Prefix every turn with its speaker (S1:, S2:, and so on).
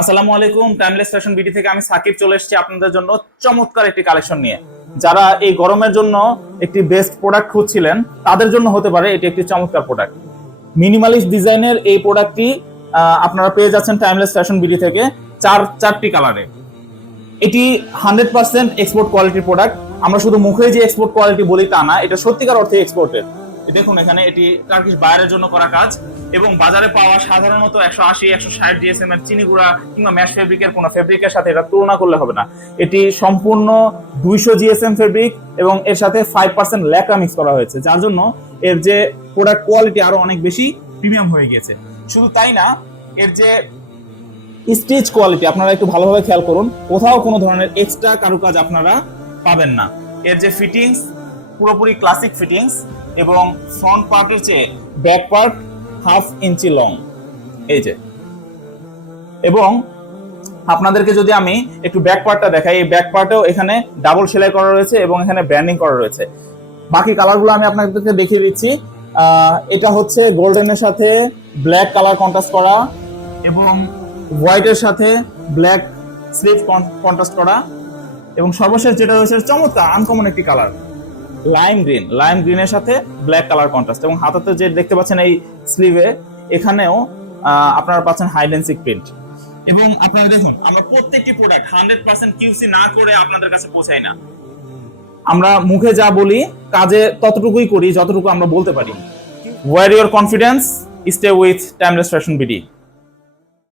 S1: আসসালামু আলাইকুম timeless fashion BD থেকে আমি সাকিব চলে এসেছি আপনাদের জন্য চমৎকার একটি কালেকশন নিয়ে। যারা এই গরমের জন্য একটি বেস্ট প্রোডাক্ট খুঁজছিলেন, তাদের জন্য হতে পারে এটি একটি চমৎকার প্রোডাক্ট মিনিমালিস্ট ডিজাইনের এই প্রোডাক্টটি আপনারা পেয়ে যাচ্ছেন টাইমলেস ফ্যাশন বিডি থেকে চার, চারটি কালারে। এটি হান্ড্রেড পার্সেন্ট এক্সপোর্ট কোয়ালিটির প্রোডাক্ট আমরা শুধু মুখে যে এক্সপোর্ট কোয়ালিটি বলি তা না, এটা সত্যিকার অর্থে এক্সপোর্টের দেখুন এখানে এটি টার্কিশ বায়ারের জন্য করা কাজ। এবং বাজারে পাওয়া সাধারণত একশো আশি, একশো ষাট জিএসএম এর চিনি গুঁড়া কিংবা ম্যাশ ফেব্রিকের কোনো ফেব্রিকের সাথে এটা তুলনা করলে হবে না। এটি সম্পূর্ণ দুইশো জিএসএম ফেব্রিক এবং এর সাথে ফাইভ পার্সেন্ট ল্যাকা মিক্স করা হয়েছে, যার জন্য এর যে প্রোডাক্ট কোয়ালিটি আরও অনেক বেশি প্রিমিয়াম হয়ে গিয়েছে শুধু তাই না, এর যে স্টিচ কোয়ালিটি আপনারা একটু ভালোভাবে খেয়াল করুন, কোথাও কোনো ধরনের এক্সট্রা কারুকাজ আপনারা পাবেন না। এর যে ফিটিংস পুরোপুরি ক্লাসিক ফিটিংস এবং ফ্রন্ট পার্টের চেয়ে back part half inch long এই যে। এবং আপনাদেরকে যদি আমি একটু ব্যাক পার্টটা দেখাই, এই ব্যাক পার্টেও এখানে ডাবল সেলাই করা রয়েছে এবং এখানে ব্র্যান্ডিং করা রয়েছে। বাকি কালারগুলো আমি আপনাদেরকে দেখিয়ে দিচ্ছি। এটা হচ্ছে গোল্ডেনের সাথে ব্ল্যাক কালার কন্ট্রাস্ট করা এবং হোয়াইটের সাথে ব্ল্যাক স্লিভ কন্ট্রাস্ট করা। এবং সর্বশেষ যেটা রয়েছে, চমৎকার আনকমন একটি কালার লাইম গ্রিন লাইম গ্রিনের সাথে ব্ল্যাক কালার কন্ট্রাস্ট এবং হাতাতে যে দেখতে পাচ্ছেন এই স্লিভে এখানেও আপনারা পাচ্ছেন হাইডেন্সিক প্রিন্ট এবং আপনারা দেখুন, আমরা প্রত্যেকটি প্রোডাক্ট হান্ড্রেড পার্সেন্ট কিউসি না করে আপনাদের কাছে পৌঁছাই না। আমরা মুখে যা বলি, কাজে ততটুকুই করি, যতটুকু আমরা বলতে পারি। Wear your confidence stay with timeless fashion BD